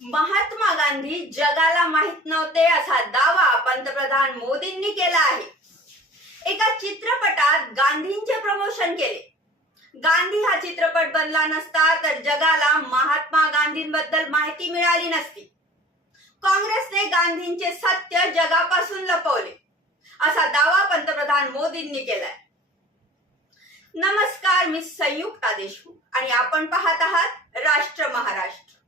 महात्मा गांधी जगाला माहीत नव्हते असा दावा पंतप्रधान मोदींनी केला आहे. एका चित्रपटात गांधींचे प्रमोशन केले. गांधी हा चित्रपट बनला नसता तर जगाला महात्मा गांधींबद्दल माहिती मिळाली नसती. काँग्रेसने गांधींचे सत्य जगापासून लपवले असा दावा पंतप्रधान मोदींनी केलाय. नमस्कार मी संयुक्ता देशमुख आणि आपण पाहत आहात राष्ट्र महाराष्ट्र.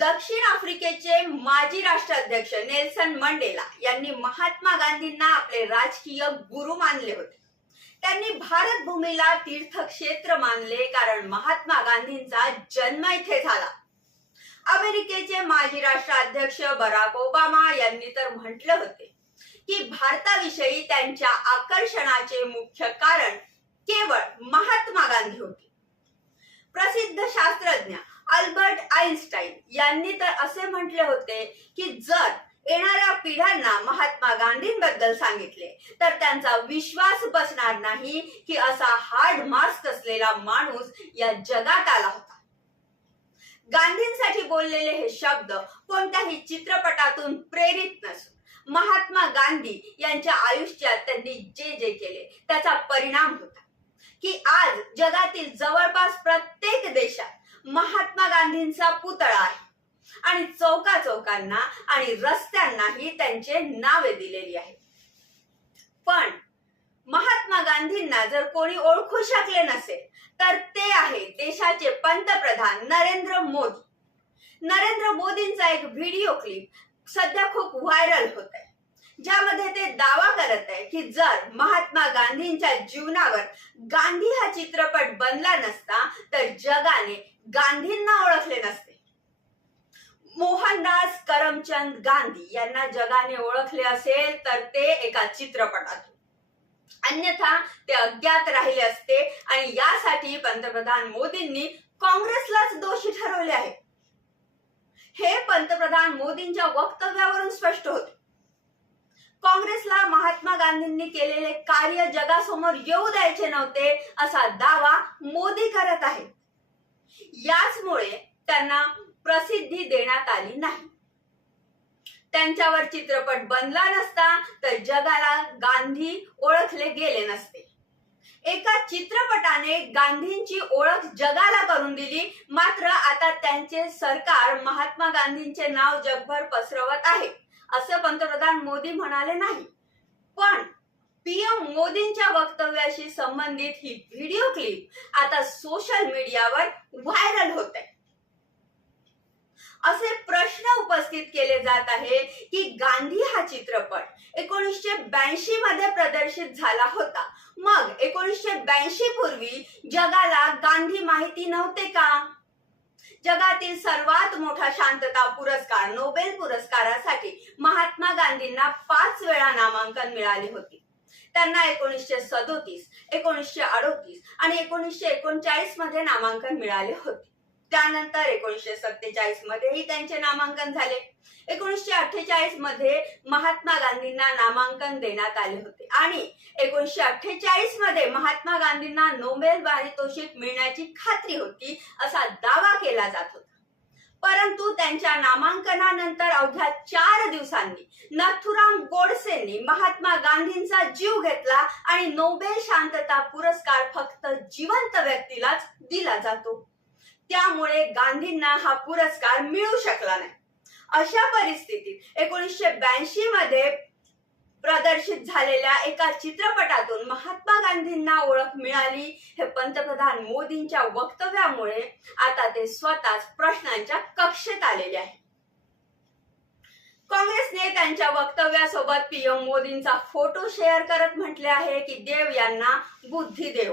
दक्षिण आफ्रिकेचे माजी राष्ट्राध्यक्ष नेल्सन मंडेला यांनी महात्मा गांधींना आपले राजकीय गुरु मानले होते. त्यांनी भारत भूमीला तीर्थक्षेत्र मानले कारण महात्मा गांधींचा जन्म इथे झाला. अमेरिकेचे माजी राष्ट्राध्यक्ष बराक ओबामा यांनी तर म्हटले होते की भारताविषयी त्यांच्या आकर्षणाचे मुख्य कारण केवळ महात्मा गांधी होते. प्रसिद्ध शास्त्रज्ञ अल्बर्ट आईन्स्टाईन यांनी तर असे म्हटले होते की जर येणाऱ्या पिढ्यांना महात्मा गांधींबद्दल सांगितले तर त्यांचा विश्वास बसणार नाही की असा हार्ड मास्क असलेला माणूस या जगात आला होता. गांधींसाठी बोललेले हे शब्द कोणत्याही चित्रपटातून प्रेरित नसून महात्मा गांधी यांच्या आयुष्यात त्यांनी जे जे केले त्याचा परिणाम होता की आज जगातील जवळपास प्रत्येक देशात महात्मा गांधींचा पुतळा आहे. आणि चौका चौकांना आणि रस्त्यांनाही त्यांचे नावे दिलेली आहे. पण महात्मा गांधींना जर कोणी ओळखू शकले नसेल तर ते आहे देशाचे पंतप्रधान नरेंद्र मोदी. नरेंद्र मोदींचा एक व्हिडिओ क्लिप सध्या खूप व्हायरल होत आहे ज्यामध्ये ते दावा करत आहे की जर महात्मा गांधींच्या जीवनावर गांधी हा चित्रपट बनला नसता तर जगाने गांधींना ओळखले नसते. मोहनदास करमचंद गांधी यांना जगाने ओळखले असेल तर ते एका चित्रपटातून. अन्यथा ते अज्ञात राहिले असते आणि यासाठी पंतप्रधान मोदींनी काँग्रेसलाच दोषी ठरवले आहे. हे पंतप्रधान मोदींच्या वक्तव्यावरून स्पष्ट होते. काँग्रेसला महात्मा गांधींनी केलेले कार्य जगासमोर येऊ द्यायचे नव्हते असा दावा मोदी करत आहेत. याचमुळे त्यांना प्रसिद्धी देण्यात आली नाही. त्यांच्यावर चित्रपट बनला नसता तर जगाला गांधी ओळखले गेले नसते. एका चित्रपटाने गांधींची ओळख जगाला करून दिली मात्र आता त्यांचे सरकार महात्मा गांधींचे नाव जगभर पसरवत आहे असं पंतप्रधान मोदी म्हणाले नाही. पण पीएम मोदींच्या वक्तव्याशी संबंधित ही व्हिडिओ क्लिप आता सोशल मीडियावर व्हायरल होत आहे असे प्रश्न उपस्थित केले जात आहे की गांधी हा चित्रपट एकोणीसशे ब्याऐंशी मध्ये प्रदर्शित झाला होता. मग एकोणीसशे ब्याऐंशी पूर्वी जगाला गांधी माहिती नव्हते का? जगातील सर्वात मोठा शांतता पुरस्कार नोबेल पुरस्कारासाठी महात्मा गांधींना पाच वेळा नामांकन मिळाले होते. त्यांना एकोणीसशे सदोतीस एकोणीसशे अडोतीस आणि एकोणीसशे एकोणचाळीसमध्ये नामांकन मिळाले होते. त्यानंतर एकोणीसशे सत्तेचाळीस मध्येही त्यांचे नामांकन झाले. एकोणीसशे अठ्ठेचाळीसमध्ये महात्मा गांधींना नामांकन देण्यात आले होते. आणि एकोणीसशे अठ्ठेचाळीसमध्ये महात्मा गांधींना नोबेल पारितोषिक मिळण्याची खात्री होती असा दावा केला जात होता. परंतु त्यांच्या नामांकनानंतर अवघ्या चार दिवसांनी नथुराम गोडसेंनी महात्मा गांधींचा जीव घेतला आणि नोबेल शांतता पुरस्कार फक्त जिवंत व्यक्तीलाच दिला जातो. त्यामुळे गांधींना हा पुरस्कार मिळू शकला नाही. अशा परिस्थितीत एकोणीसशे ब्याऐंशी मध्ये प्रदर्शित झालेल्या एका चित्रपटातून महात्मा गांधींना ओळख मिळाली. हे पंतप्रधान मोदींच्या वक्तव्यामुळे आता ते स्वतःच प्रश्नांच्या कक्षेत आलेले आहे. काँग्रेसने त्यांच्या वक्तव्यासोबत पीएम मोदींचा फोटो शेअर करत म्हटले आहे की देव यांना बुद्धी देव.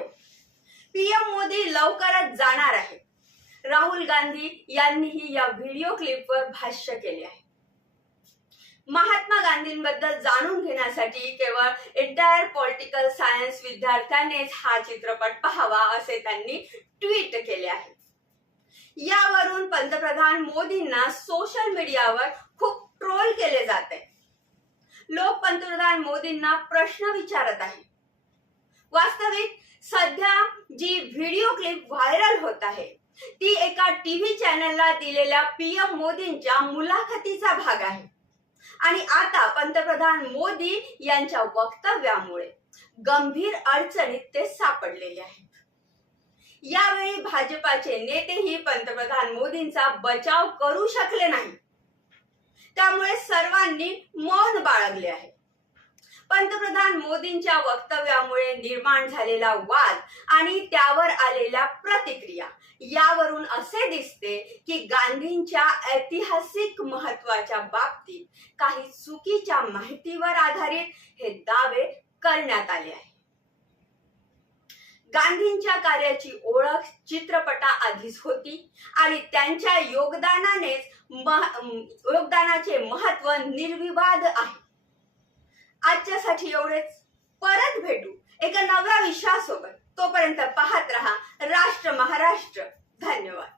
पीएम मोदी लवकरच जाणार आहे. राहुल गांधी यांनीही या व्हिडिओ क्लिपवर भाष्य केले आहे. महात्मा गांधींबद्दल जाणून घेण्यासाठी केवळ एंटायर पॉलिटिकल सायन्स विद्यार्थ्यांनीच हा चित्रपट पाहावा असे त्यांनी ट्विट केले आहे. यावरून पंतप्रधान मोदींना सोशल मीडियावर खूप ट्रोल केले जात. आहे लोक पंतप्रधान मोदींना प्रश्न विचारत आहे वास्तविक सध्या जी व्हिडिओ क्लिप व्हायरल होत आहे ती एका टीव्ही चॅनलला दिलेल्या पीएम मोदींच्या मुलाखतीचा भाग आहे. आणि आता पंतप्रधान मोदी यांच्या वक्तव्यामुळे गंभीर अडचणीत ते सापडलेले आहेत. यावेळी भाजपाचे नेतेही पंतप्रधान मोदींचा बचाव करू शकले नाही. त्यामुळे सर्वांनी मौन बाळगले आहे. पंतप्रधान मोदींच्या वक्तव्यामुळे निर्माण झालेला वाद आणि त्यावर आलेल्या प्रतिक्रिया यावरून असे दिसते की गांधींच्या ऐतिहासिक महत्त्वाच्या बाबतीत काही चुकीच्या माहितीवर आधारित हे दावे करण्यात आले आहे गांधींच्या कार्याची ओळख चित्रपटा आधीच होती आणि त्यांच्या योगदानानेच योगदानाचे महत्त्व निर्विवाद आहे. आजच्यासाठी एवढेच. परत भेटू एका नव्या विषयासोबत. तोपर्यंत पाहत रहा राष्ट्र महाराष्ट्र. धन्यवाद.